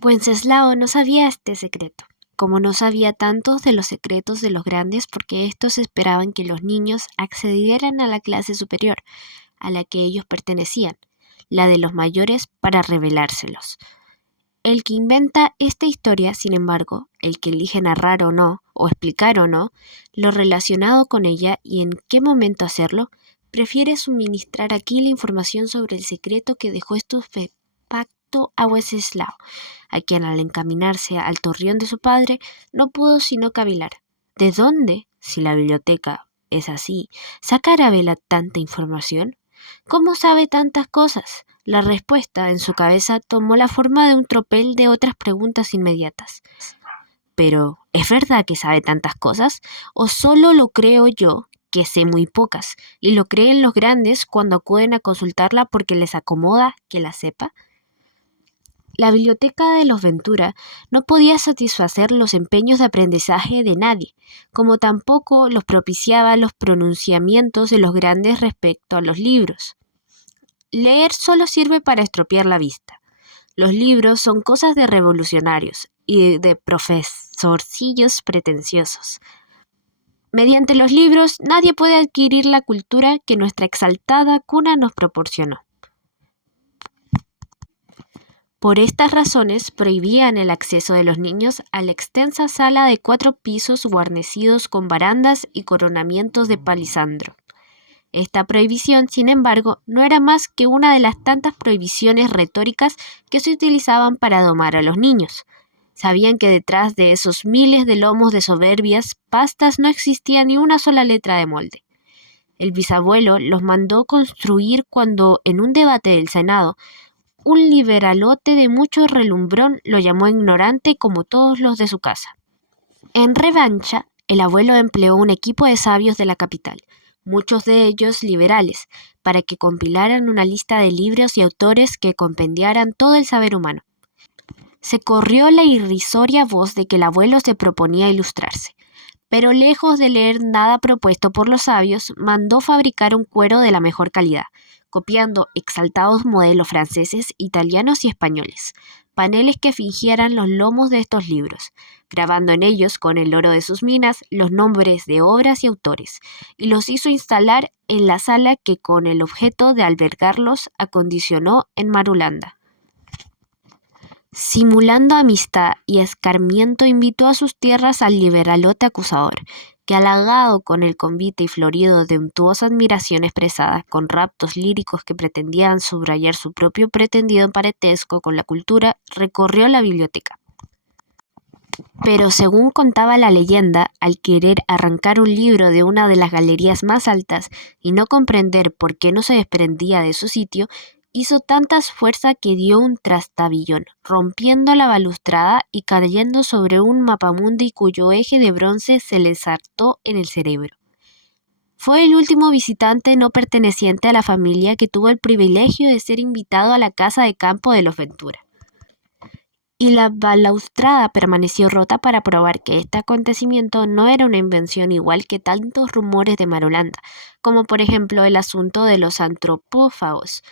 Wenceslao no sabía este secreto, como no sabía tantos de los secretos de los grandes porque éstos esperaban que los niños accedieran a la clase superior, a la que ellos pertenecían, la de los mayores, para revelárselos. El que inventa esta historia, sin embargo, el que elige narrar o no, o explicar o no, lo relacionado con ella y en qué momento hacerlo, prefiere suministrar aquí la información sobre el secreto que dejó estupefacto a Wenceslao, a quien al encaminarse al torreón de su padre no pudo sino cavilar. ¿De dónde, si la biblioteca es así, saca Arabella tanta información? ¿Cómo sabe tantas cosas? La respuesta en su cabeza tomó la forma de un tropel de otras preguntas inmediatas. Pero, ¿es verdad que sabe tantas cosas? ¿O solo lo creo yo, que sé muy pocas, y lo creen los grandes cuando acuden a consultarla porque les acomoda que la sepa? La biblioteca de los Ventura no podía satisfacer los empeños de aprendizaje de nadie, como tampoco los propiciaba los pronunciamientos de los grandes respecto a los libros. Leer solo sirve para estropear la vista. Los libros son cosas de revolucionarios y de profesorcillos pretenciosos. Mediante los libros nadie puede adquirir la cultura que nuestra exaltada cuna nos proporcionó. Por estas razones prohibían el acceso de los niños a la extensa sala de 4 pisos guarnecidos con barandas y coronamientos de palisandro. Esta prohibición, sin embargo, no era más que una de las tantas prohibiciones retóricas que se utilizaban para domar a los niños. Sabían que detrás de esos miles de lomos de soberbias pastas no existía ni una sola letra de molde. El bisabuelo los mandó construir cuando, en un debate del Senado, un liberalote de mucho relumbrón lo llamó ignorante como todos los de su casa. En revancha, el abuelo empleó un equipo de sabios de la capital, muchos de ellos liberales, para que compilaran una lista de libros y autores que compendiaran todo el saber humano. Se corrió la irrisoria voz de que el abuelo se proponía ilustrarse, pero lejos de leer nada propuesto por los sabios, mandó fabricar un cuero de la mejor calidad, copiando exaltados modelos franceses, italianos y españoles, paneles que fingieran los lomos de estos libros, grabando en ellos con el oro de sus minas los nombres de obras y autores, y los hizo instalar en la sala que con el objeto de albergarlos acondicionó en Marulanda. Simulando amistad y escarmiento invitó a sus tierras al liberalote acusador, que halagado con el convite y florido de untuosa admiración expresada con raptos líricos que pretendían subrayar su propio pretendido parentesco con la cultura, recorrió la biblioteca. Pero según contaba la leyenda, al querer arrancar un libro de una de las galerías más altas y no comprender por qué no se desprendía de su sitio, hizo tantas fuerza que dio un trastabillón, rompiendo la balustrada y cayendo sobre un mapamundi cuyo eje de bronce se le ensartó en el cerebro. Fue el último visitante no perteneciente a la familia que tuvo el privilegio de ser invitado a la casa de campo de los Ventura. Y la balaustrada permaneció rota para probar que este acontecimiento no era una invención igual que tantos rumores de Marulanda, como por ejemplo el asunto de los antropófagos.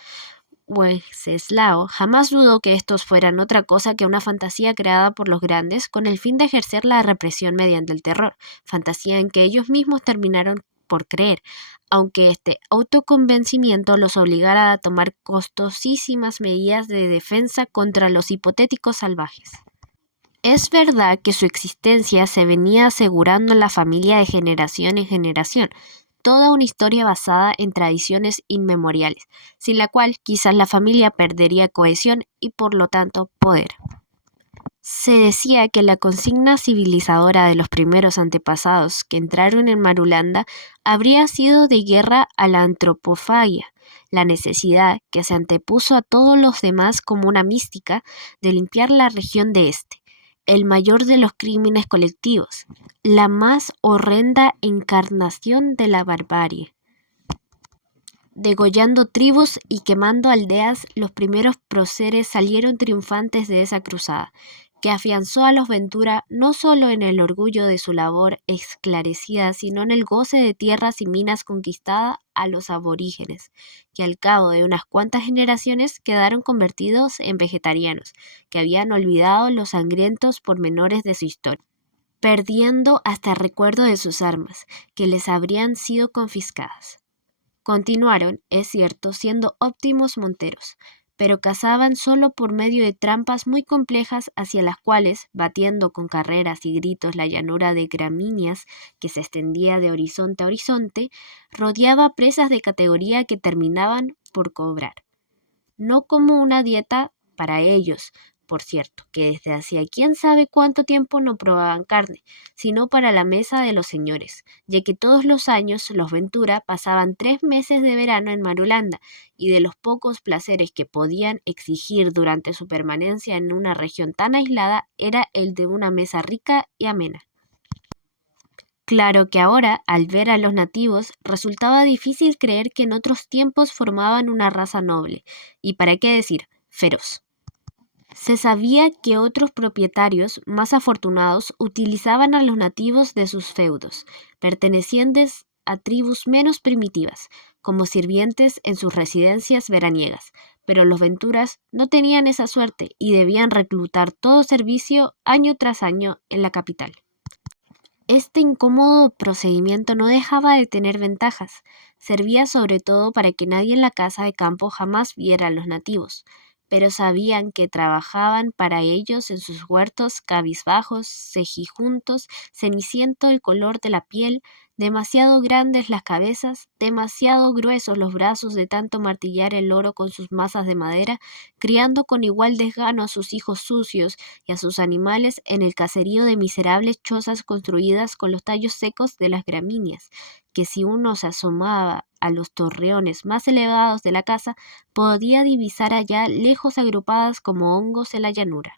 Wenceslao jamás dudó que estos fueran otra cosa que una fantasía creada por los grandes con el fin de ejercer la represión mediante el terror, fantasía en que ellos mismos terminaron por creer, aunque este autoconvencimiento los obligara a tomar costosísimas medidas de defensa contra los hipotéticos salvajes. Es verdad que su existencia se venía asegurando en la familia de generación en generación, toda una historia basada en tradiciones inmemoriales, sin la cual quizás la familia perdería cohesión y por lo tanto poder. Se decía que la consigna civilizadora de los primeros antepasados que entraron en Marulanda habría sido de guerra a la antropofagia, la necesidad que se antepuso a todos los demás como una mística de limpiar la región de este, el mayor de los crímenes colectivos, la más horrenda encarnación de la barbarie. Degollando tribus y quemando aldeas, los primeros próceres salieron triunfantes de esa cruzada, que afianzó a los Ventura no solo en el orgullo de su labor esclarecida, sino en el goce de tierras y minas conquistada a los aborígenes, que al cabo de unas cuantas generaciones quedaron convertidos en vegetarianos, que habían olvidado los sangrientos pormenores de su historia, perdiendo hasta el recuerdo de sus armas, que les habrían sido confiscadas. Continuaron, es cierto, siendo óptimos monteros, pero cazaban solo por medio de trampas muy complejas hacia las cuales, batiendo con carreras y gritos la llanura de gramíneas que se extendía de horizonte a horizonte, rodeaba presas de categoría que terminaban por cobrar. No como una dieta para ellos, por cierto, que desde hacía quién sabe cuánto tiempo no probaban carne, sino para la mesa de los señores, ya que todos los años los Ventura pasaban 3 meses de verano en Marulanda, y de los pocos placeres que podían exigir durante su permanencia en una región tan aislada era el de una mesa rica y amena. Claro que ahora, al ver a los nativos, resultaba difícil creer que en otros tiempos formaban una raza noble, y para qué decir, feroz. Se sabía que otros propietarios más afortunados utilizaban a los nativos de sus feudos, pertenecientes a tribus menos primitivas, como sirvientes en sus residencias veraniegas, pero los Venturas no tenían esa suerte y debían reclutar todo servicio año tras año en la capital. Este incómodo procedimiento no dejaba de tener ventajas. Servía sobre todo para que nadie en la casa de campo jamás viera a los nativos, pero sabían que trabajaban para ellos en sus huertos cabizbajos, cejijuntos, ceniciento el color de la piel, demasiado grandes las cabezas, demasiado gruesos los brazos de tanto martillar el oro con sus mazas de madera, criando con igual desgano a sus hijos sucios y a sus animales en el caserío de miserables chozas construidas con los tallos secos de las gramíneas, que si uno se asomaba a los torreones más elevados de la casa, podía divisar allá lejos agrupadas como hongos en la llanura.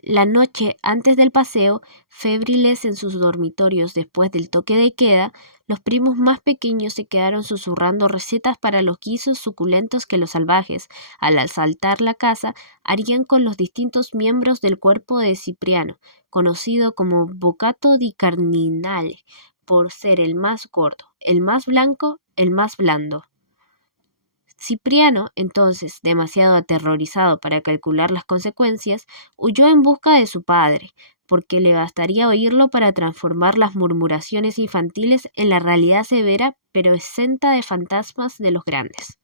La noche antes del paseo, febriles en sus dormitorios después del toque de queda, los primos más pequeños se quedaron susurrando recetas para los guisos suculentos que los salvajes, al asaltar la casa, harían con los distintos miembros del cuerpo de Cipriano, conocido como Bocato di Cardinale, por ser el más gordo, el más blanco, el más blando. Cipriano, entonces demasiado aterrorizado para calcular las consecuencias, huyó en busca de su padre, porque le bastaría oírlo para transformar las murmuraciones infantiles en la realidad severa pero exenta de fantasmas de los grandes.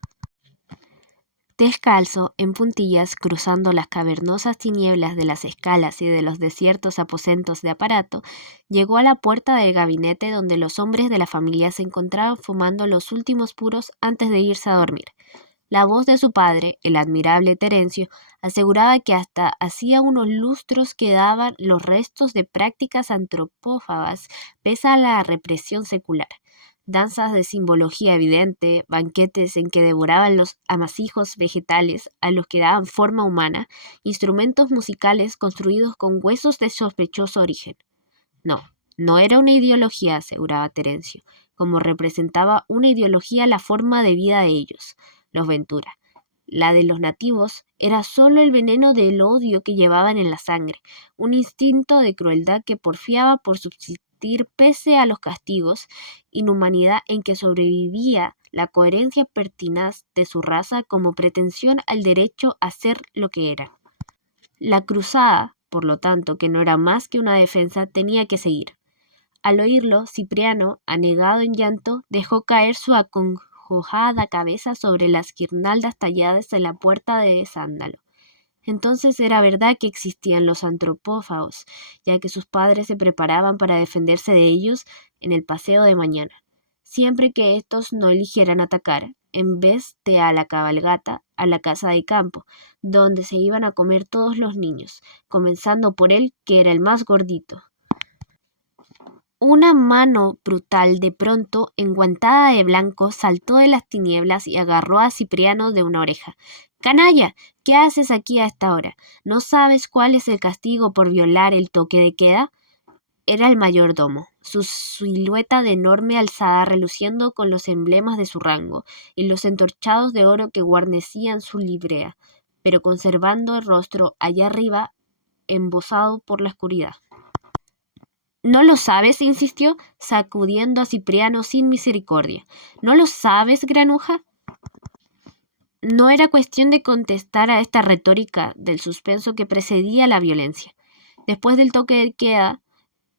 Descalzo, en puntillas, cruzando las cavernosas tinieblas de las escalas y de los desiertos aposentos de aparato, llegó a la puerta del gabinete donde los hombres de la familia se encontraban fumando los últimos puros antes de irse a dormir. La voz de su padre, el admirable Terencio, aseguraba que hasta hacía unos lustros quedaban los restos de prácticas antropófagas pese a la represión secular. Danzas de simbología evidente, banquetes en que devoraban los amasijos vegetales a los que daban forma humana, instrumentos musicales construidos con huesos de sospechoso origen. No era una ideología, aseguraba Terencio, como representaba una ideología la forma de vida de ellos, los Ventura. La de los nativos era solo el veneno del odio que llevaban en la sangre, un instinto de crueldad que porfiaba por subsistir pese a los castigos, inhumanidad en que sobrevivía la coherencia pertinaz de su raza como pretensión al derecho a ser lo que era. La cruzada, por lo tanto, que no era más que una defensa, tenía que seguir. Al oírlo, Cipriano, anegado en llanto, dejó caer su acongojada cabeza sobre las guirnaldas talladas en la puerta de sándalo. Entonces era verdad que existían los antropófagos, ya que sus padres se preparaban para defenderse de ellos en el paseo de mañana, siempre que éstos no eligieran atacar, en vez de a la cabalgata, a la casa de campo, donde se iban a comer todos los niños, comenzando por él, que era el más gordito. Una mano brutal de pronto, enguantada de blanco, saltó de las tinieblas y agarró a Cipriano de una oreja. «¡Canalla! ¿Qué haces aquí a esta hora? ¿No sabes cuál es el castigo por violar el toque de queda?» Era el mayordomo, su silueta de enorme alzada reluciendo con los emblemas de su rango y los entorchados de oro que guarnecían su librea, pero conservando el rostro allá arriba embosado por la oscuridad. ¿No lo sabes?, insistió, sacudiendo a Cipriano sin misericordia. ¿No lo sabes, granuja? No era cuestión de contestar a esta retórica del suspenso que precedía la violencia. Después del toque de queda,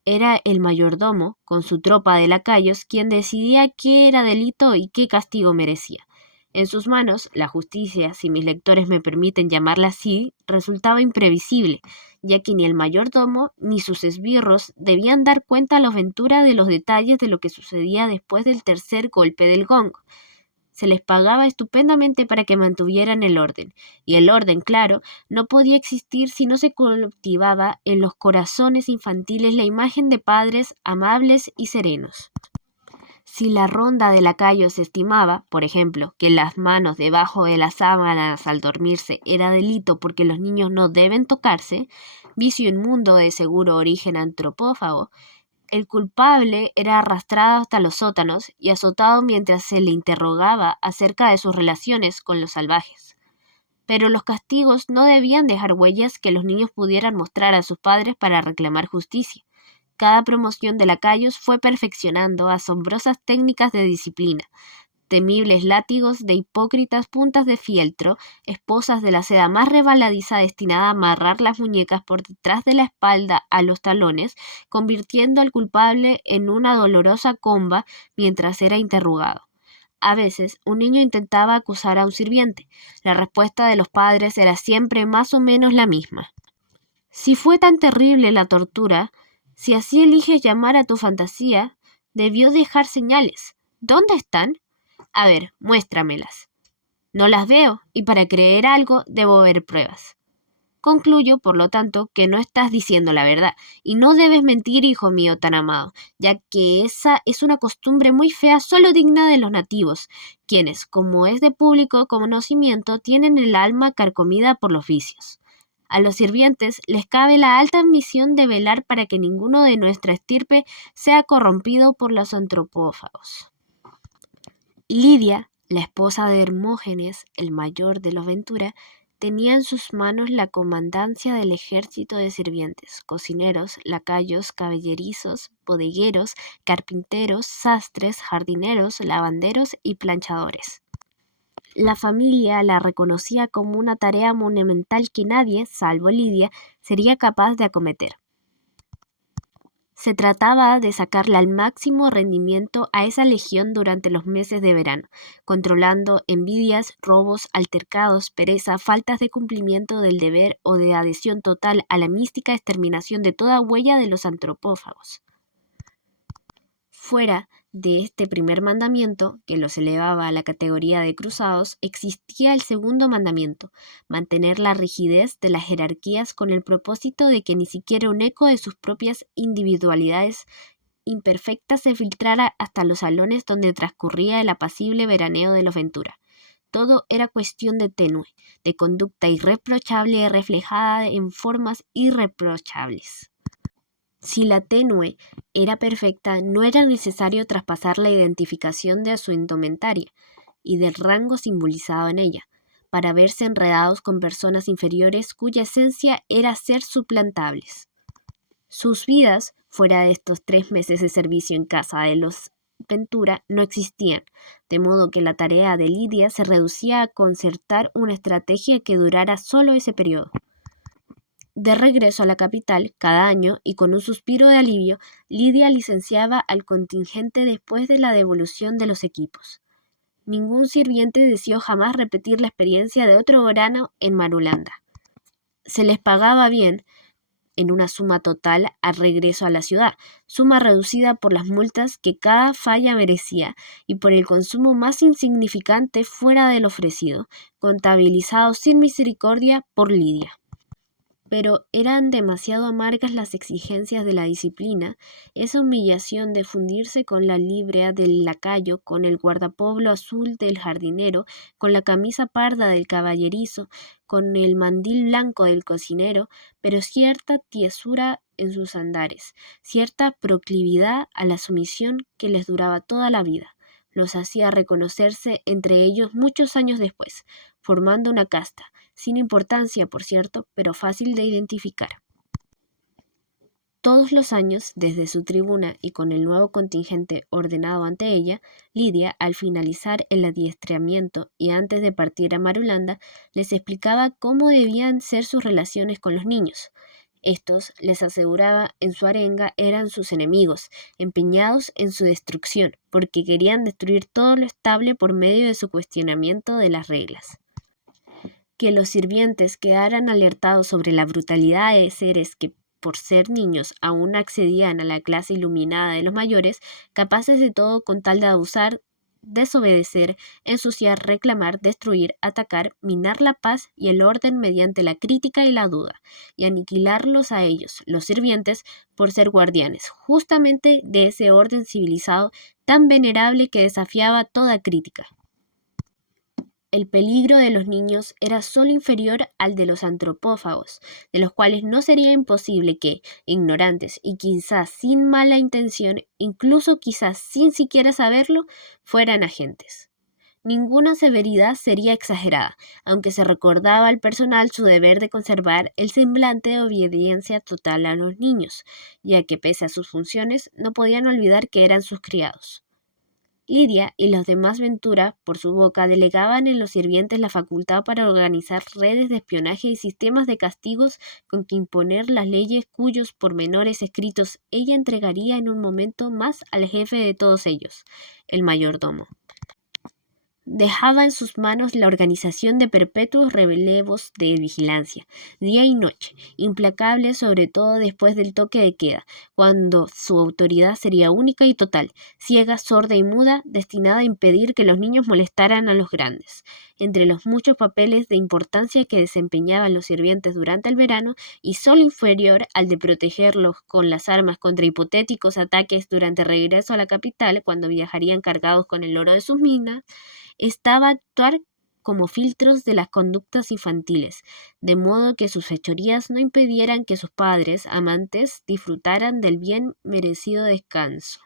era el mayordomo, con su tropa de lacayos, quien decidía qué era delito y qué castigo merecía. En sus manos, la justicia, si mis lectores me permiten llamarla así, resultaba imprevisible, ya que ni el mayordomo ni sus esbirros debían dar cuenta a los Ventura de los detalles de lo que sucedía después del tercer golpe del gong. Se les pagaba estupendamente para que mantuvieran el orden, y el orden, claro, no podía existir si no se cultivaba en los corazones infantiles la imagen de padres amables y serenos. Si la ronda de lacayos estimaba, por ejemplo, que las manos debajo de las sábanas al dormirse era delito porque los niños no deben tocarse, vicio inmundo de seguro origen antropófago, el culpable era arrastrado hasta los sótanos y azotado mientras se le interrogaba acerca de sus relaciones con los salvajes. Pero los castigos no debían dejar huellas que los niños pudieran mostrar a sus padres para reclamar justicia. Cada promoción de lacayos fue perfeccionando asombrosas técnicas de disciplina, temibles látigos de hipócritas puntas de fieltro, esposas de la seda más rebaladiza destinada a amarrar las muñecas por detrás de la espalda a los talones, convirtiendo al culpable en una dolorosa comba mientras era interrogado. A veces, un niño intentaba acusar a un sirviente. La respuesta de los padres era siempre más o menos la misma. Si fue tan terrible la tortura, si así eliges llamar a tu fantasía, debió dejar señales. ¿Dónde están? A ver, muéstramelas. No las veo, y para creer algo debo ver pruebas. Concluyo, por lo tanto, que no estás diciendo la verdad, y no debes mentir, hijo mío tan amado, ya que esa es una costumbre muy fea solo digna de los nativos, quienes, como es de público conocimiento, tienen el alma carcomida por los vicios. A los sirvientes les cabe la alta misión de velar para que ninguno de nuestra estirpe sea corrompido por los antropófagos. Lidia, la esposa de Hermógenes, el mayor de los Ventura, tenía en sus manos la comandancia del ejército de sirvientes, cocineros, lacayos, caballerizos, bodegueros, carpinteros, sastres, jardineros, lavanderos y planchadores. La familia la reconocía como una tarea monumental que nadie, salvo Lidia, sería capaz de acometer. Se trataba de sacarle al máximo rendimiento a esa legión durante los meses de verano, controlando envidias, robos, altercados, pereza, faltas de cumplimiento del deber o de adhesión total a la mística exterminación de toda huella de los antropófagos. Fuera de este primer mandamiento, que los elevaba a la categoría de cruzados, existía el segundo mandamiento, mantener la rigidez de las jerarquías con el propósito de que ni siquiera un eco de sus propias individualidades imperfectas se filtrara hasta los salones donde transcurría el apacible veraneo de los Ventura. Todo era cuestión de tenue, de conducta irreprochable reflejada en formas irreprochables. Si la tenue era perfecta, no era necesario traspasar la identificación de su indumentaria y del rango simbolizado en ella, para verse enredados con personas inferiores cuya esencia era ser suplantables. Sus vidas, fuera de estos 3 meses de servicio en casa de los Ventura, no existían, de modo que la tarea de Lidia se reducía a concertar una estrategia que durara solo ese periodo. De regreso a la capital, cada año, y con un suspiro de alivio, Lidia licenciaba al contingente después de la devolución de los equipos. Ningún sirviente deseó jamás repetir la experiencia de otro verano en Marulanda. Se les pagaba bien, en una suma total al regreso a la ciudad, suma reducida por las multas que cada falla merecía y por el consumo más insignificante fuera del ofrecido, contabilizado sin misericordia por Lidia. Pero eran demasiado amargas las exigencias de la disciplina, esa humillación de fundirse con la librea del lacayo, con el guardapolvo azul del jardinero, con la camisa parda del caballerizo, con el mandil blanco del cocinero, pero cierta tiesura en sus andares, cierta proclividad a la sumisión que les duraba toda la vida, los hacía reconocerse entre ellos muchos años después, formando una casta, sin importancia, por cierto, pero fácil de identificar. Todos los años, desde su tribuna y con el nuevo contingente ordenado ante ella, Lidia, al finalizar el adiestramiento y antes de partir a Marulanda, les explicaba cómo debían ser sus relaciones con los niños. Estos, les aseguraba en su arenga, eran sus enemigos, empeñados en su destrucción, porque querían destruir todo lo estable por medio de su cuestionamiento de las reglas. Que los sirvientes quedaran alertados sobre la brutalidad de seres que, por ser niños, aún accedían a la clase iluminada de los mayores, capaces de todo con tal de abusar, desobedecer, ensuciar, reclamar, destruir, atacar, minar la paz y el orden mediante la crítica y la duda, y aniquilarlos a ellos, los sirvientes, por ser guardianes, justamente de ese orden civilizado tan venerable que desafiaba toda crítica. El peligro de los niños era solo inferior al de los antropófagos, de los cuales no sería imposible que, ignorantes y quizás sin mala intención, incluso quizás sin siquiera saberlo, fueran agentes. Ninguna severidad sería exagerada, aunque se recordaba al personal su deber de conservar el semblante de obediencia total a los niños, ya que pese a sus funciones no podían olvidar que eran sus criados. Lidia y los demás Ventura, por su boca, delegaban en los sirvientes la facultad para organizar redes de espionaje y sistemas de castigos con que imponer las leyes cuyos pormenores escritos ella entregaría en un momento más al jefe de todos ellos, el mayordomo. Dejaba en sus manos la organización de perpetuos relevos de vigilancia, día y noche, implacable sobre todo después del toque de queda, cuando su autoridad sería única y total, ciega, sorda y muda, destinada a impedir que los niños molestaran a los grandes. Entre los muchos papeles de importancia que desempeñaban los sirvientes durante el verano, y solo inferior al de protegerlos con las armas contra hipotéticos ataques durante el regreso a la capital, cuando viajarían cargados con el oro de sus minas, estaba actuar como filtros de las conductas infantiles, de modo que sus fechorías no impidieran que sus padres, amantes, disfrutaran del bien merecido descanso.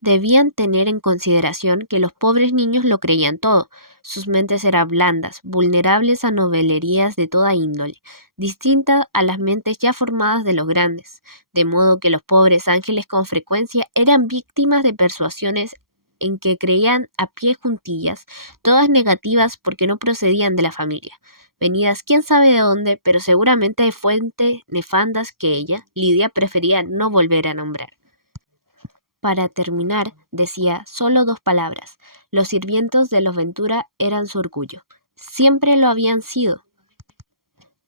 Debían tener en consideración que los pobres niños lo creían todo. Sus mentes eran blandas, vulnerables a novelerías de toda índole, distintas a las mentes ya formadas de los grandes, de modo que los pobres ángeles con frecuencia eran víctimas de persuasiones en que creían a pie juntillas, todas negativas porque no procedían de la familia, venidas quién sabe de dónde, pero seguramente de fuentes nefandas que ella, Lidia, prefería no volver a nombrar. Para terminar, decía solo dos palabras: los sirvientes de los Ventura eran su orgullo. Siempre lo habían sido.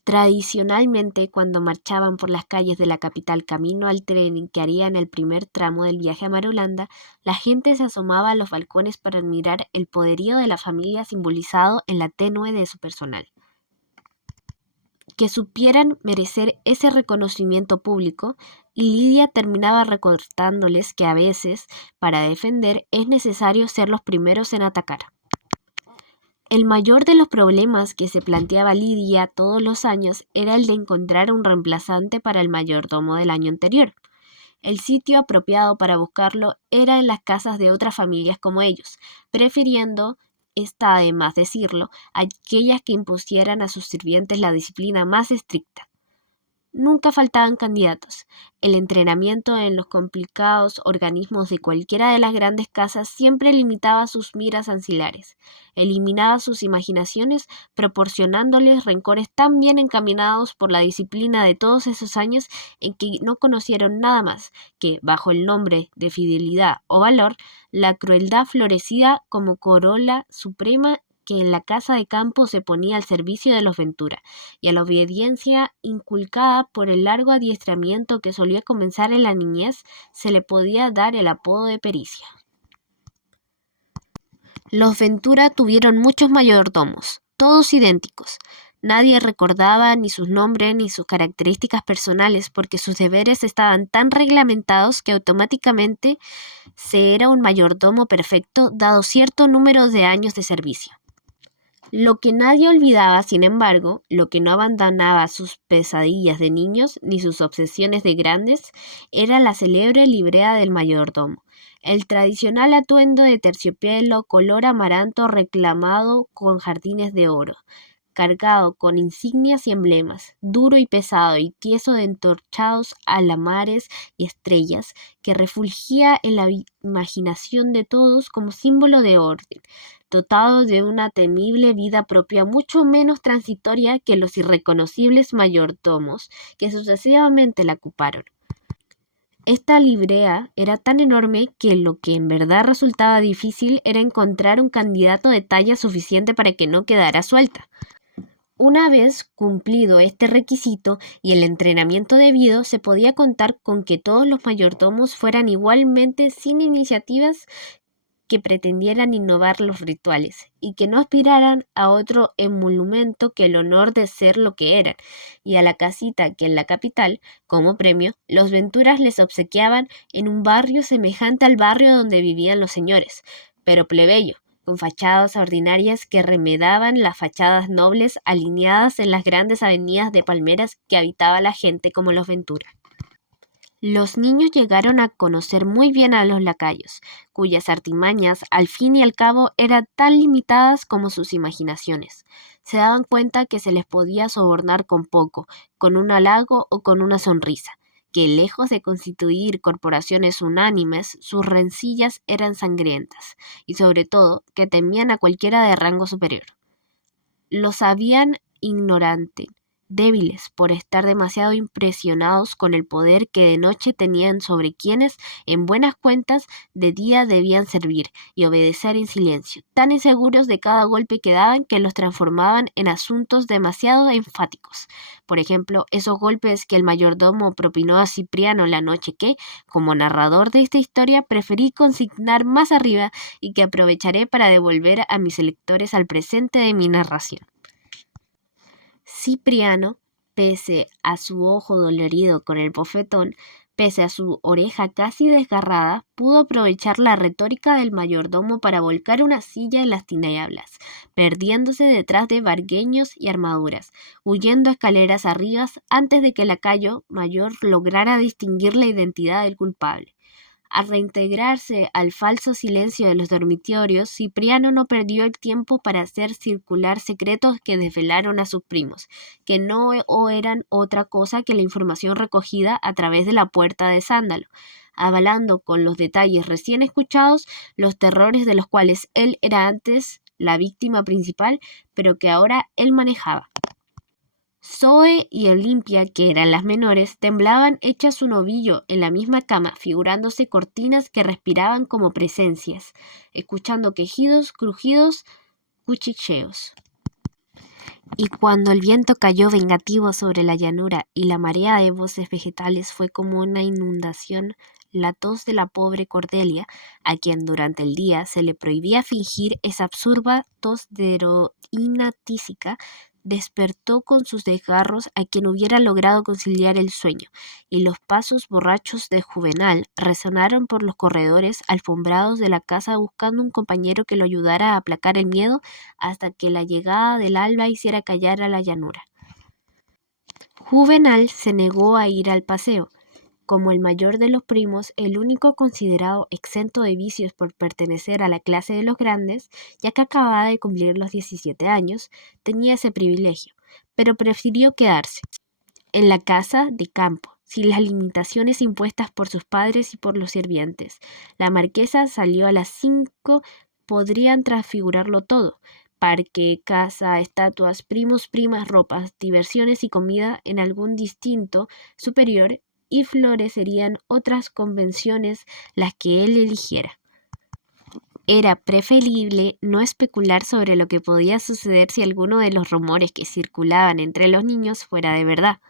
Tradicionalmente, cuando marchaban por las calles de la capital camino al tren que harían el primer tramo del viaje a Marulanda, la gente se asomaba a los balcones para admirar el poderío de la familia simbolizado en la tenue de su personal. Que supieran merecer ese reconocimiento público, y Lidia terminaba recordándoles que a veces, para defender, es necesario ser los primeros en atacar. El mayor de los problemas que se planteaba Lidia todos los años era el de encontrar un reemplazante para el mayordomo del año anterior. El sitio apropiado para buscarlo era en las casas de otras familias como ellos, prefiriendo, está además decirlo, aquellas que impusieran a sus sirvientes la disciplina más estricta. Nunca faltaban candidatos. El entrenamiento en los complicados organismos de cualquiera de las grandes casas siempre limitaba sus miras ancilares, eliminaba sus imaginaciones, proporcionándoles rencores tan bien encaminados por la disciplina de todos esos años en que no conocieron nada más que, bajo el nombre de fidelidad o valor, la crueldad florecida como corola suprema que en la casa de campo se ponía al servicio de los Ventura, y a la obediencia inculcada por el largo adiestramiento que solía comenzar en la niñez se le podía dar el apodo de pericia. Los Ventura tuvieron muchos mayordomos, todos idénticos. Nadie recordaba ni sus nombres ni sus características personales porque sus deberes estaban tan reglamentados que automáticamente se era un mayordomo perfecto dado cierto número de años de servicio. Lo que nadie olvidaba, sin embargo, lo que no abandonaba sus pesadillas de niños ni sus obsesiones de grandes, era la célebre librea del mayordomo, el tradicional atuendo de terciopelo color amaranto reclamado con jardines de oro, cargado con insignias y emblemas, duro y pesado y tieso de entorchados alamares y estrellas, que refulgía en la imaginación de todos como símbolo de orden, dotado de una temible vida propia mucho menos transitoria que los irreconocibles mayordomos que sucesivamente la ocuparon. Esta librea era tan enorme que lo que en verdad resultaba difícil era encontrar un candidato de talla suficiente para que no quedara suelta. Una vez cumplido este requisito y el entrenamiento debido, se podía contar con que todos los mayordomos fueran igualmente sin iniciativas, que pretendieran innovar los rituales y que no aspiraran a otro emolumento que el honor de ser lo que eran, y a la casita que en la capital, como premio, los Venturas les obsequiaban en un barrio semejante al barrio donde vivían los señores, pero plebeyo, con fachadas ordinarias que remedaban las fachadas nobles alineadas en las grandes avenidas de palmeras que habitaba la gente como los Ventura. Los niños llegaron a conocer muy bien a los lacayos, cuyas artimañas, al fin y al cabo, eran tan limitadas como sus imaginaciones. Se daban cuenta que se les podía sobornar con poco, con un halago o con una sonrisa, que lejos de constituir corporaciones unánimes, sus rencillas eran sangrientas, y sobre todo, que temían a cualquiera de rango superior. Los sabían ignorante, débiles por estar demasiado impresionados con el poder que de noche tenían sobre quienes, en buenas cuentas, de día debían servir y obedecer en silencio, tan inseguros de cada golpe que daban que los transformaban en asuntos demasiado enfáticos. Por ejemplo, esos golpes que el mayordomo propinó a Cipriano la noche que, como narrador de esta historia, preferí consignar más arriba y que aprovecharé para devolver a mis lectores al presente de mi narración. Cipriano, pese a su ojo dolorido con el bofetón, pese a su oreja casi desgarrada, pudo aprovechar la retórica del mayordomo para volcar una silla en las tinieblas, perdiéndose detrás de vargueños y armaduras, huyendo escaleras arriba antes de que el lacayo mayor lograra distinguir la identidad del culpable. Al reintegrarse al falso silencio de los dormitorios, Cipriano no perdió el tiempo para hacer circular secretos que desvelaron a sus primos, que no eran otra cosa que la información recogida a través de la puerta de sándalo, avalando con los detalles recién escuchados los terrores de los cuales él era antes la víctima principal, pero que ahora él manejaba. Zoe y Olimpia, que eran las menores, temblaban hechas un ovillo en la misma cama, figurándose cortinas que respiraban como presencias, escuchando quejidos, crujidos, cuchicheos. Y cuando el viento cayó vengativo sobre la llanura y la marea de voces vegetales fue como una inundación, la tos de la pobre Cordelia, a quien durante el día se le prohibía fingir esa absurda tos de heroína tísica, despertó con sus desgarros a quien hubiera logrado conciliar el sueño, y los pasos borrachos de Juvenal resonaron por los corredores alfombrados de la casa buscando un compañero que lo ayudara a aplacar el miedo hasta que la llegada del alba hiciera callar a la llanura. Juvenal se negó a ir al paseo. Como el mayor de los primos, el único considerado exento de vicios por pertenecer a la clase de los grandes, ya que acababa de cumplir los 17 años, tenía ese privilegio, pero prefirió quedarse en la casa de campo, sin las limitaciones impuestas por sus padres y por los sirvientes. La marquesa salió a las 5, podrían transfigurarlo todo: parque, casa, estatuas, primos, primas, ropas, diversiones y comida en algún distinto superior, y florecerían otras convenciones las que él eligiera. Era preferible no especular sobre lo que podía suceder si alguno de los rumores que circulaban entre los niños fuera de verdad.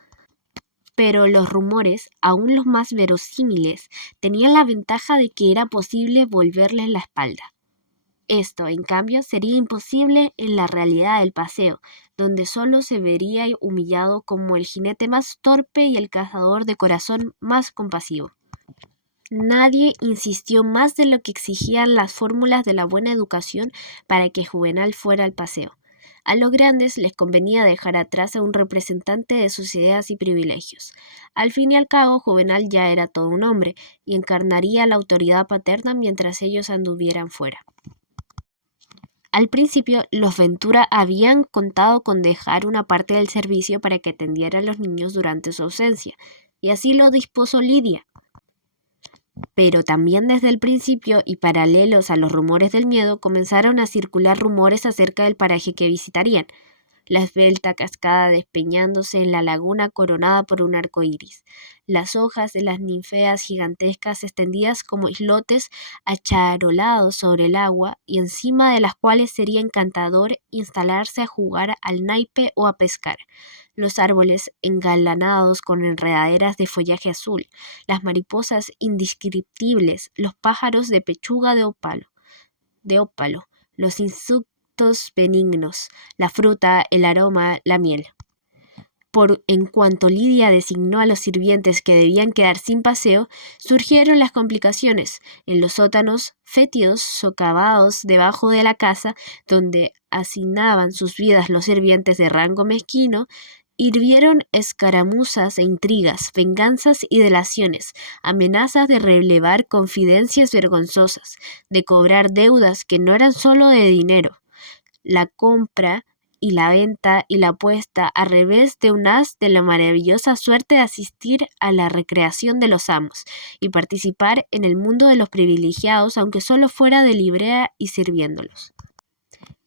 Pero los rumores, aun los más verosímiles, tenían la ventaja de que era posible volverles la espalda. Esto, en cambio, sería imposible en la realidad del paseo, donde solo se vería humillado como el jinete más torpe y el cazador de corazón más compasivo. Nadie insistió más de lo que exigían las fórmulas de la buena educación para que Juvenal fuera al paseo. A los grandes les convenía dejar atrás a un representante de sus ideas y privilegios. Al fin y al cabo, Juvenal ya era todo un hombre y encarnaría la autoridad paterna mientras ellos anduvieran fuera. Al principio, los Ventura habían contado con dejar una parte del servicio para que atendiera a los niños durante su ausencia, y así lo dispuso Lidia. Pero también desde el principio, y paralelos a los rumores del miedo, comenzaron a circular rumores acerca del paraje que visitarían. La esbelta cascada despeñándose en la laguna coronada por un arco iris, las hojas de las ninfeas gigantescas extendidas como islotes acharolados sobre el agua y encima de las cuales sería encantador instalarse a jugar al naipe o a pescar, los árboles engalanados con enredaderas de follaje azul, las mariposas indescriptibles, los pájaros de pechuga de ópalo, los insectos benignos, la fruta, el aroma, la miel. En cuanto Lidia designó a los sirvientes que debían quedar sin paseo, surgieron las complicaciones. En los sótanos fétidos socavados debajo de la casa, donde hacinaban sus vidas los sirvientes de rango mezquino, hirvieron escaramuzas e intrigas, venganzas y delaciones, amenazas de relevar confidencias vergonzosas, de cobrar deudas que no eran solo de dinero, la compra y la venta y la apuesta a revés de un as de la maravillosa suerte de asistir a la recreación de los amos y participar en el mundo de los privilegiados, aunque solo fuera de librea y sirviéndolos.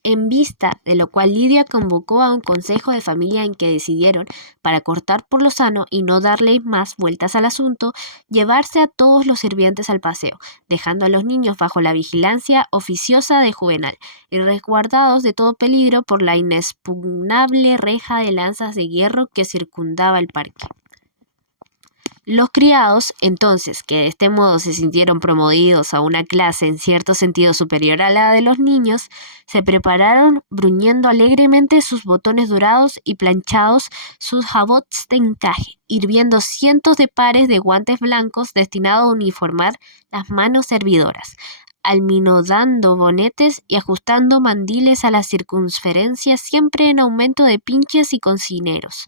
En vista de lo cual Lidia convocó a un consejo de familia en que decidieron, para cortar por lo sano y no darle más vueltas al asunto, llevarse a todos los sirvientes al paseo, dejando a los niños bajo la vigilancia oficiosa de Juvenal y resguardados de todo peligro por la inexpugnable reja de lanzas de hierro que circundaba el parque. Los criados, entonces, que de este modo se sintieron promovidos a una clase en cierto sentido superior a la de los niños, se prepararon bruñendo alegremente sus botones dorados y planchados sus jabots de encaje, hirviendo cientos de pares de guantes blancos destinados a uniformar las manos servidoras, alminodando bonetes y ajustando mandiles a la circunferencia siempre en aumento de pinches y cocineros,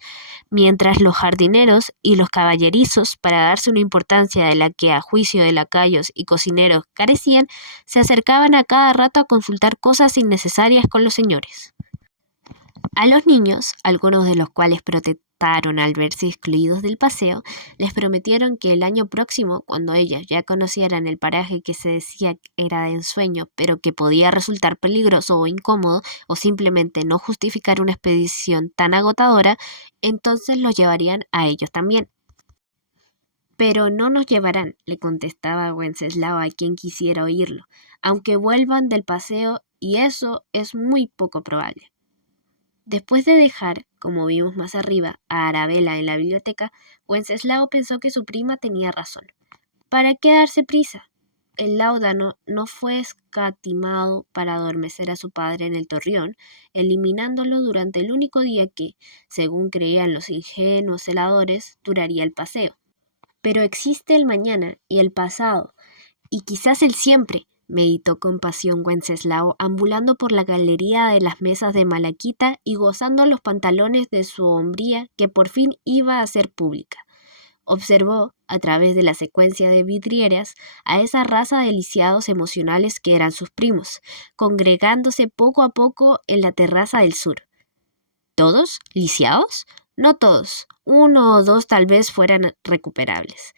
mientras los jardineros y los caballerizos, para darse una importancia de la que a juicio de lacayos y cocineros carecían, se acercaban a cada rato a consultar cosas innecesarias con los señores. A los niños, algunos de los cuales protestaron al verse excluidos del paseo, les prometieron que el año próximo, cuando ellos ya conocieran el paraje que se decía era de ensueño, pero que podía resultar peligroso o incómodo, o simplemente no justificar una expedición tan agotadora, entonces los llevarían a ellos también. Pero no nos llevarán, le contestaba Wenceslao a quien quisiera oírlo, aunque vuelvan del paseo, y eso es muy poco probable. Después de dejar, como vimos más arriba, a Arabella en la biblioteca, Wenceslao pensó que su prima tenía razón. ¿Para qué darse prisa? El láudano no fue escatimado para adormecer a su padre en el Torreón, eliminándolo durante el único día que, según creían los ingenuos celadores, duraría el paseo. Pero existe el mañana y el pasado, y quizás el siempre, meditó con pasión Wenceslao, ambulando por la galería de las mesas de malaquita y gozando los pantalones de su hombría que por fin iba a ser pública. Observó, a través de la secuencia de vidrieras, a esa raza de lisiados emocionales que eran sus primos, congregándose poco a poco en la terraza del sur. ¿Todos lisiados? No todos, uno o dos tal vez fueran recuperables.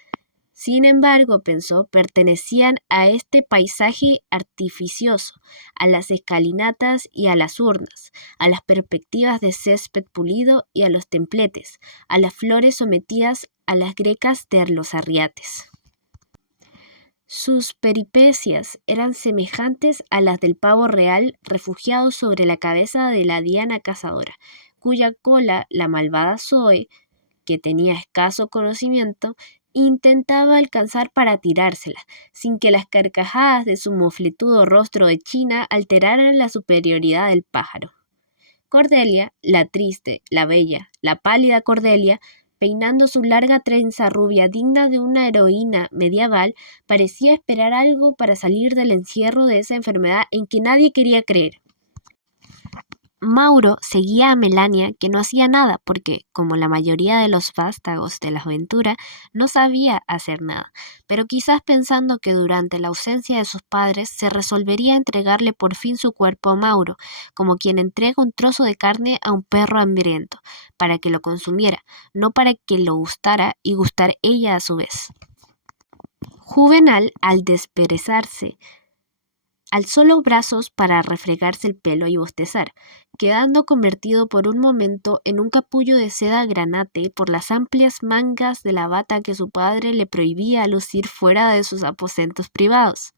Sin embargo, pensó, pertenecían a este paisaje artificioso, a las escalinatas y a las urnas, a las perspectivas de césped pulido y a los templetes, a las flores sometidas a las grecas de los arriates. Sus peripecias eran semejantes a las del pavo real refugiado sobre la cabeza de la diana cazadora, cuya cola la malvada Zoe, que tenía escaso conocimiento, intentaba alcanzar para tirársela, sin que las carcajadas de su mofletudo rostro de china alteraran la superioridad del pájaro. Cordelia, la triste, la bella, la pálida Cordelia, peinando su larga trenza rubia digna de una heroína medieval, parecía esperar algo para salir del encierro de esa enfermedad en que nadie quería creer. Mauro seguía a Melania, que no hacía nada porque, como la mayoría de los vástagos de la aventura, no sabía hacer nada, pero quizás pensando que durante la ausencia de sus padres se resolvería entregarle por fin su cuerpo a Mauro, como quien entrega un trozo de carne a un perro hambriento, para que lo consumiera, no para que lo gustara y gustar ella a su vez. Juvenal, al desperezarse, alzó los brazos para refregarse el pelo y bostezar, quedando convertido por un momento en un capullo de seda granate por las amplias mangas de la bata que su padre le prohibía lucir fuera de sus aposentos privados.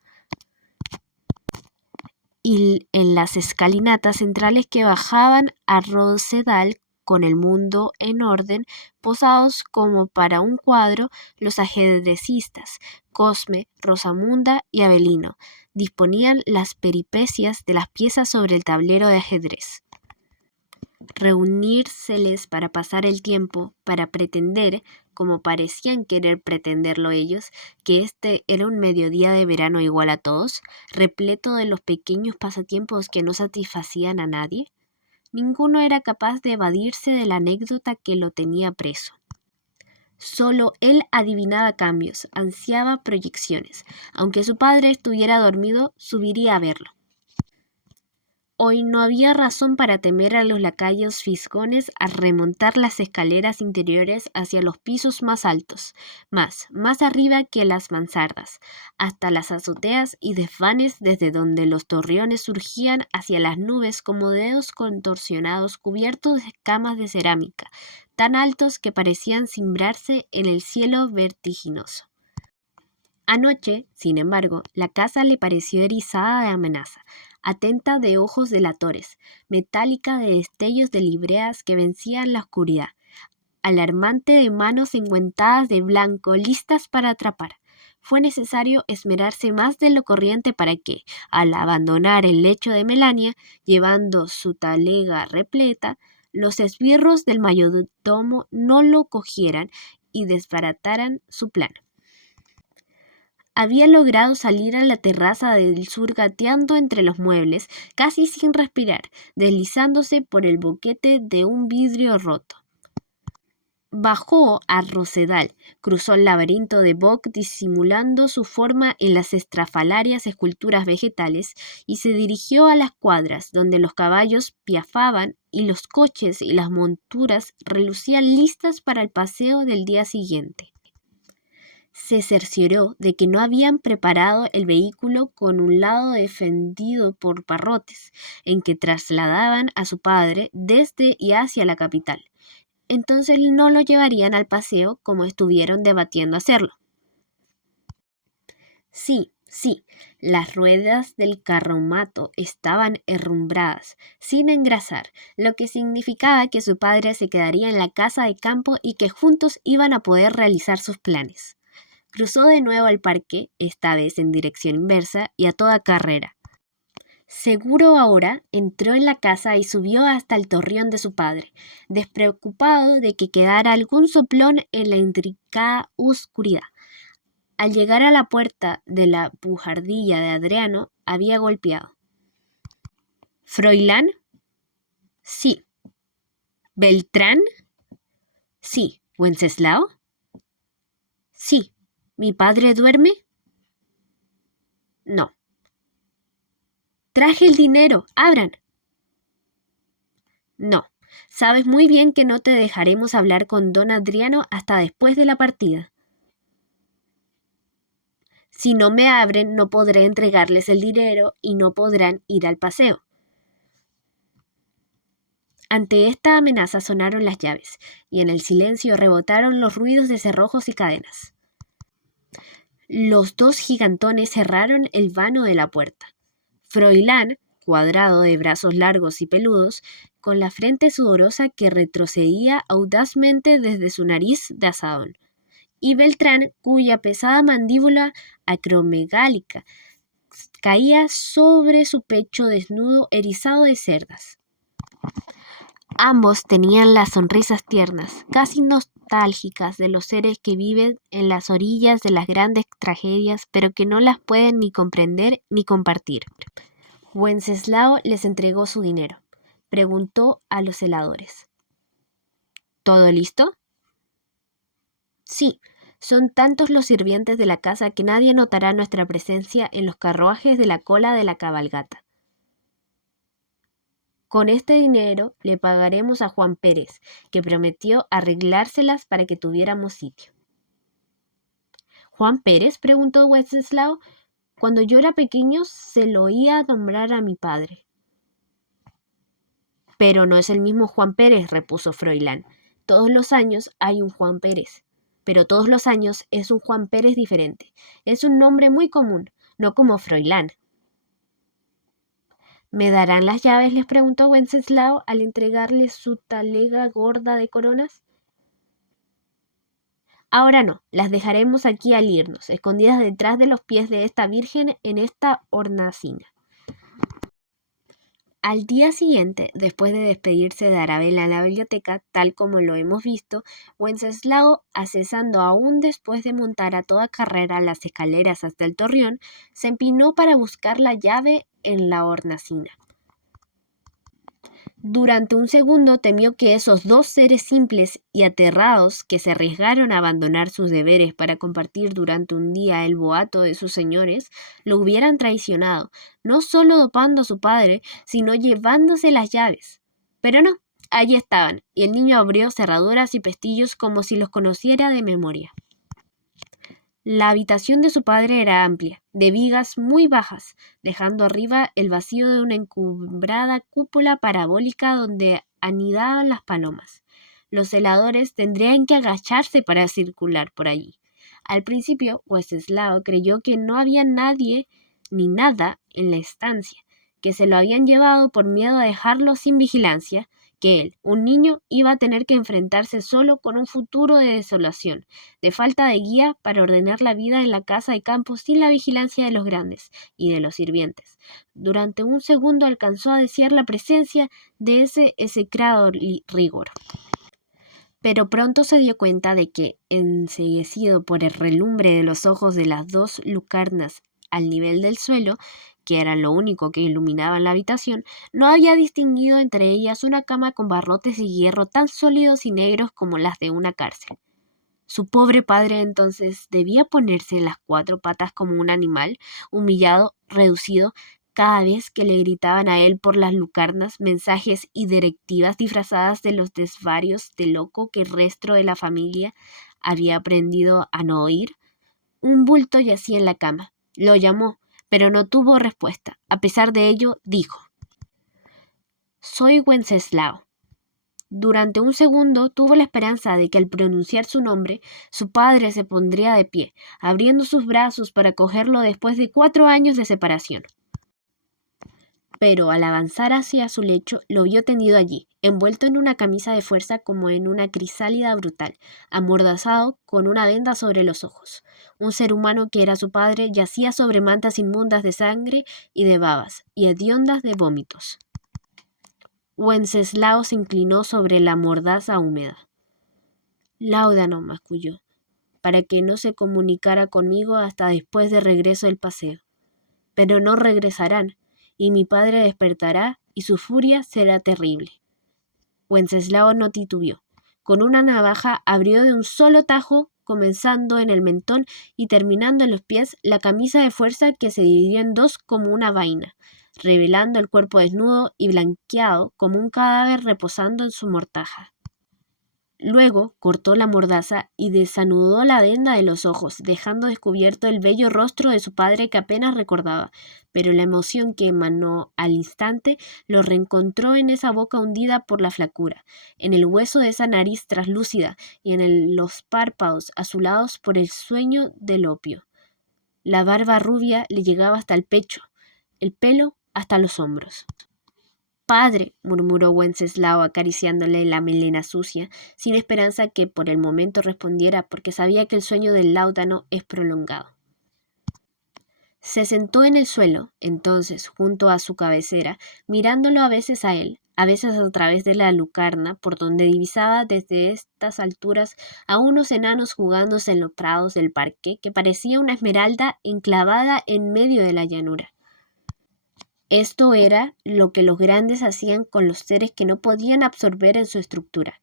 Y en las escalinatas centrales que bajaban a Rosedal con el mundo en orden, posados como para un cuadro, los ajedrecistas, Cosme, Rosamunda y Avelino, disponían las peripecias de las piezas sobre el tablero de ajedrez. Reunírseles para pasar el tiempo, para pretender, como parecían querer pretenderlo ellos, que este era un mediodía de verano igual a todos, repleto de los pequeños pasatiempos que no satisfacían a nadie. Ninguno era capaz de evadirse de la anécdota que lo tenía preso. Solo él adivinaba cambios, ansiaba proyecciones. Aunque su padre estuviera dormido, subiría a verlo. Hoy no había razón para temer a los lacayos fisgones al remontar las escaleras interiores hacia los pisos más altos, más arriba que las mansardas, hasta las azoteas y desvanes desde donde los torreones surgían hacia las nubes como dedos contorsionados cubiertos de escamas de cerámica, tan altos que parecían cimbrarse en el cielo vertiginoso. Anoche, sin embargo, la casa le pareció erizada de amenaza, atenta de ojos delatores, metálica de destellos de libreas que vencían la oscuridad, alarmante de manos enguentadas de blanco, listas para atrapar. Fue necesario esmerarse más de lo corriente para que, al abandonar el lecho de Melania, llevando su talega repleta, los esbirros del mayordomo no lo cogieran y desbarataran su plan. Había logrado salir a la terraza del sur gateando entre los muebles, casi sin respirar, deslizándose por el boquete de un vidrio roto. Bajó a Rosedal, cruzó el laberinto de Bock disimulando su forma en las estrafalarias esculturas vegetales y se dirigió a las cuadras donde los caballos piafaban y los coches y las monturas relucían listas para el paseo del día siguiente. Se cercioró de que no habían preparado el vehículo con un lado defendido por barrotes, en que trasladaban a su padre desde y hacia la capital. Entonces no lo llevarían al paseo como estuvieron debatiendo hacerlo. Sí, las ruedas del carromato estaban herrumbradas, sin engrasar, lo que significaba que su padre se quedaría en la casa de campo y que juntos iban a poder realizar sus planes. Cruzó de nuevo el parque, esta vez en dirección inversa y a toda carrera. Seguro ahora, entró en la casa y subió hasta el torreón de su padre, despreocupado de que quedara algún soplón en la intrincada oscuridad. Al llegar a la puerta de la bujardilla de Adriano, había golpeado. ¿Froilán? Sí. ¿Beltrán? Sí. ¿Wenceslao? Sí. ¿Mi padre duerme? No. Traje el dinero. ¡Abran! No. Sabes muy bien que no te dejaremos hablar con don Adriano hasta después de la partida. Si no me abren, no podré entregarles el dinero y no podrán ir al paseo. Ante esta amenaza sonaron las llaves, y en el silencio rebotaron los ruidos de cerrojos y cadenas. Los dos gigantones cerraron el vano de la puerta. Froilán, cuadrado de brazos largos y peludos, con la frente sudorosa que retrocedía audazmente desde su nariz de asadón, y Beltrán, cuya pesada mandíbula acromegálica caía sobre su pecho desnudo erizado de cerdas. Ambos tenían las sonrisas tiernas, casi nostálgicas de los seres que viven en las orillas de las grandes tragedias, pero que no las pueden ni comprender ni compartir. Wenceslao les entregó su dinero. Preguntó a los celadores. ¿Todo listo? Sí, son tantos los sirvientes de la casa que nadie notará nuestra presencia en los carruajes de la cola de la cabalgata. Con este dinero le pagaremos a Juan Pérez, que prometió arreglárselas para que tuviéramos sitio. ¿Juan Pérez?, preguntó Wenceslao. Cuando yo era pequeño se lo oía nombrar a mi padre. Pero no es el mismo Juan Pérez, repuso Froilán. Todos los años hay un Juan Pérez, pero todos los años es un Juan Pérez diferente. Es un nombre muy común, no como Froilán. ¿Me darán las llaves?, les preguntó Wenceslao al entregarle su talega gorda de coronas. Ahora no, las dejaremos aquí al irnos, escondidas detrás de los pies de esta virgen en esta hornacina. Al día siguiente, después de despedirse de Arabella en la biblioteca, tal como lo hemos visto, Wenceslao, accesando aún después de montar a toda carrera las escaleras hasta el torreón, se empinó para buscar la llave en la hornacina. Durante un segundo temió que esos dos seres simples y aterrados que se arriesgaron a abandonar sus deberes para compartir durante un día el boato de sus señores, lo hubieran traicionado, no solo dopando a su padre, sino llevándose las llaves. Pero no, allí estaban, y el niño abrió cerraduras y pestillos como si los conociera de memoria. La habitación de su padre era amplia, de vigas muy bajas, dejando arriba el vacío de una encumbrada cúpula parabólica donde anidaban las palomas. Los celadores tendrían que agacharse para circular por allí. Al principio, Wenceslao creyó que no había nadie ni nada en la estancia, que se lo habían llevado por miedo a dejarlo sin vigilancia, que él, un niño, iba a tener que enfrentarse solo con un futuro de desolación, de falta de guía para ordenar la vida en la casa de campo sin la vigilancia de los grandes y de los sirvientes. Durante un segundo alcanzó a desear la presencia de ese execrado rigor. Pero pronto se dio cuenta de que, enceguecido por el relumbre de los ojos de las dos lucarnas al nivel del suelo, que era lo único que iluminaba la habitación, no había distinguido entre ellas una cama con barrotes de hierro tan sólidos y negros como las de una cárcel. Su pobre padre entonces debía ponerse en las cuatro patas como un animal, humillado, reducido, cada vez que le gritaban a él por las lucarnas mensajes y directivas disfrazadas de los desvarios de loco que el resto de la familia había aprendido a no oír. Un bulto yacía en la cama. Lo llamó, pero no tuvo respuesta. A pesar de ello, dijo: «Soy Wenceslao». Durante un segundo tuvo la esperanza de que al pronunciar su nombre, su padre se pondría de pie, abriendo sus brazos para cogerlo después de 4 años de separación. Pero al avanzar hacia su lecho, lo vio tendido allí, envuelto en una camisa de fuerza como en una crisálida brutal, amordazado con una venda sobre los ojos. Un ser humano que era su padre yacía sobre mantas inmundas de sangre y de babas, y hediondas de vómitos. Wenceslao se inclinó sobre la mordaza húmeda. «Láudano», masculló, «para que no se comunicara conmigo hasta después de regreso del paseo. Pero no regresarán, y mi padre despertará y su furia será terrible». Wenceslao no titubeó. Con una navaja abrió de un solo tajo, comenzando en el mentón y terminando en los pies, la camisa de fuerza que se dividió en dos como una vaina, revelando el cuerpo desnudo y blanqueado como un cadáver reposando en su mortaja. Luego cortó la mordaza y desanudó la venda de los ojos, dejando descubierto el bello rostro de su padre que apenas recordaba, pero la emoción que emanó al instante lo reencontró en esa boca hundida por la flacura, en el hueso de esa nariz traslúcida y en los párpados azulados por el sueño del opio. La barba rubia le llegaba hasta el pecho, el pelo hasta los hombros. «Padre», murmuró Wenceslao acariciándole la melena sucia, sin esperanza que por el momento respondiera, porque sabía que el sueño del láudano es prolongado. Se sentó en el suelo, entonces, junto a su cabecera, mirándolo a veces a él, a veces a través de la lucarna, por donde divisaba desde estas alturas a unos enanos jugándose en los prados del parque, que parecía una esmeralda enclavada en medio de la llanura. Esto era lo que los grandes hacían con los seres que no podían absorber en su estructura,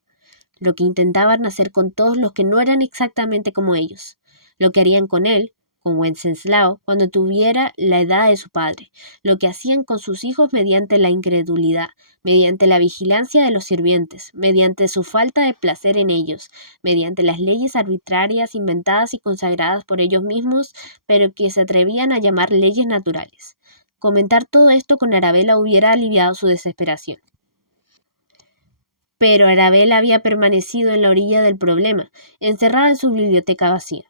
lo que intentaban hacer con todos los que no eran exactamente como ellos, lo que harían con él, con Wenceslao, cuando tuviera la edad de su padre, lo que hacían con sus hijos mediante la incredulidad, mediante la vigilancia de los sirvientes, mediante su falta de placer en ellos, mediante las leyes arbitrarias inventadas y consagradas por ellos mismos, pero que se atrevían a llamar leyes naturales. Comentar todo esto con Arabella hubiera aliviado su desesperación. Pero Arabella había permanecido en la orilla del problema, encerrada en su biblioteca vacía.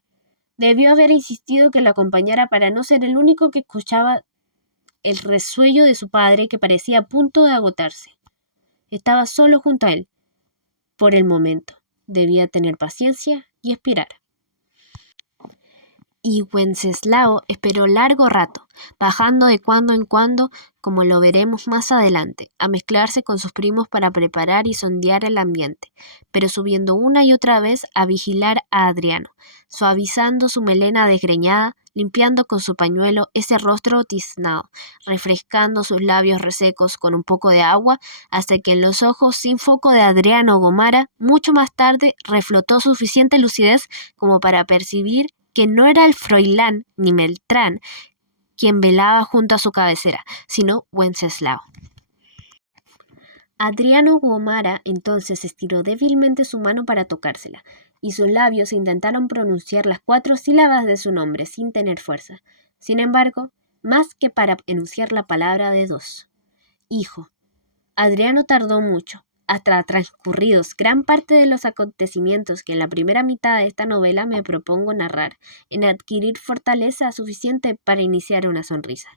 Debió haber insistido que lo acompañara para no ser el único que escuchaba el resuello de su padre que parecía a punto de agotarse. Estaba solo junto a él, por el momento. Debía tener paciencia y esperar. Y Wenceslao esperó largo rato, bajando de cuando en cuando, como lo veremos más adelante, a mezclarse con sus primos para preparar y sondear el ambiente, pero subiendo una y otra vez a vigilar a Adriano, suavizando su melena desgreñada, limpiando con su pañuelo ese rostro tiznado, refrescando sus labios resecos con un poco de agua, hasta que en los ojos sin foco de Adriano Gomara, mucho más tarde, reflotó suficiente lucidez como para percibir que no era el Froilán ni Beltrán quien velaba junto a su cabecera, sino Wenceslao. Adriano Gomara entonces estiró débilmente su mano para tocársela, y sus labios intentaron pronunciar las 4 sílabas de su nombre sin tener fuerza. Sin embargo, más que para enunciar la palabra de 2. Hijo. Adriano tardó mucho, hasta transcurridos gran parte de los acontecimientos que en la primera mitad de esta novela me propongo narrar, en adquirir fortaleza suficiente para iniciar una sonrisa.